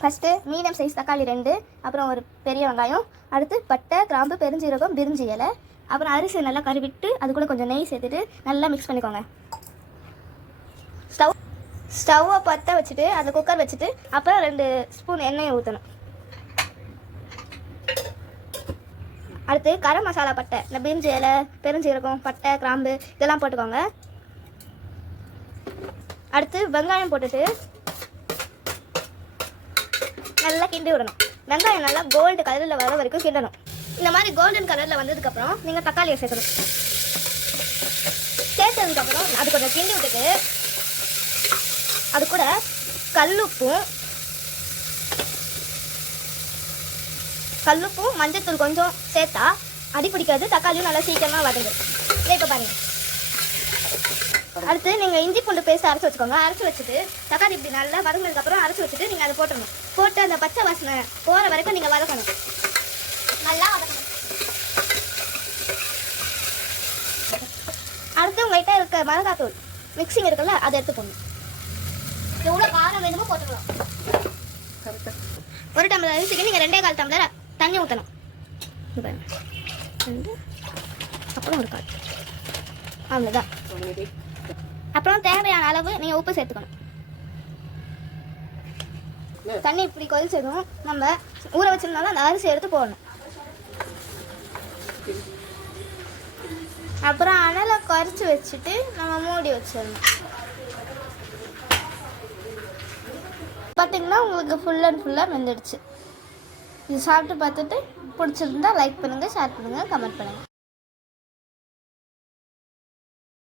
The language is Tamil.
ஃபஸ்ட்டு மீடியம் சைஸ் தக்காளி 2, அப்புறம் ஒரு பெரிய வெங்காயம், அடுத்து பட்டை, கிராம்பு, பெருஞ்சீரகம், பிரிஞ்சி இலை, அப்புறம் அரிசி நல்லா கழுவிட்டு அது கூட கொஞ்சம் நெய் சேர்த்துட்டு நல்லா மிக்ஸ் பண்ணிக்கோங்க. ஸ்டவ்வை பற்ற வச்சுட்டு அந்த குக்கர் வச்சுட்டு அப்புறம் 2 ஸ்பூன் எண்ணெயை ஊற்றணும். அடுத்து கரம் மசாலா பட்டை, இந்த பிரிஞ்சி இலை, பெருஞ்சீரகம், பட்டை, கிராம்பு இதெல்லாம் போட்டுக்கோங்க. அடுத்து வெங்காயம் போட்டுட்டு நல்லா கிண்டி விடணும். வெங்காயம் நல்லா கோல்டு கலரில் வர வரைக்கும் கிண்டணும். இந்த மாதிரி கோல்டன் கலரில் வந்ததுக்கப்புறம் நீங்கள் தக்காளியை சேர்க்கணும். சேர்த்ததுக்கப்புறம் அது கொஞ்சம் கிண்டி விட்டுட்டு அது கூட கல்லுப்பும் மஞ்சத்தூள் கொஞ்சம் சேர்த்தா அடி பிடிக்காது, தக்காளியும் நல்லா சீக்கிரமாக வதங்கும். இப்போ பாருங்கள். அடுத்து நீங்கள் இஞ்சி பூண்டு பேஸ்ட் அரைச்சி வச்சுக்கோங்க. அரைச்சி வச்சுட்டு தக்காளி இப்படி நல்லா வதங்கினதுக்கப்புறம் அரைச்சி வச்சுட்டு நீங்கள் அதை போட்டுடணும். போட்டு அந்த பச்சை வாசனை போகிற வரைக்கும் நீங்கள் வதக்கணும். நல்லா வதக்கணும். அடுத்து உங்கள்கிட்ட இருக்க மிளகாத்தூள் மிக்சிங் இருக்குல்ல, அதை எடுத்து போடணும். எவ்வளோ காரம் வேணுமோ போட்டுக்கலாம். 1 டம்ளர் அரிசிக்கு நீங்கள் 2.25 டம்ளர் தண்ணி ஊற்றணும். 2 அப்புறம் 1 கால், அவ்வளோதான். அப்புறம் தேவையான அளவு நீங்கள் உப்பு சேர்த்துக்கணும். தண்ணி இப்படி கொதிச்சதும் நம்ம ஊற வச்சிருந்தாலும் அந்த அரிசி எடுத்து போடணும். அப்புறம் அனலை குறைச்சி வச்சுட்டு நம்ம மூடி வச்சிடணும். பார்த்தீங்கன்னா உங்களுக்கு ஃபுல் அண்ட் ஃபுல்லாக வெந்துடுச்சு. இது சாப்பிட்டு பார்த்துட்டு பிடிச்சிருந்தா லைக் பண்ணுங்கள், ஷேர் பண்ணுங்கள், கமெண்ட் பண்ணுங்கள்.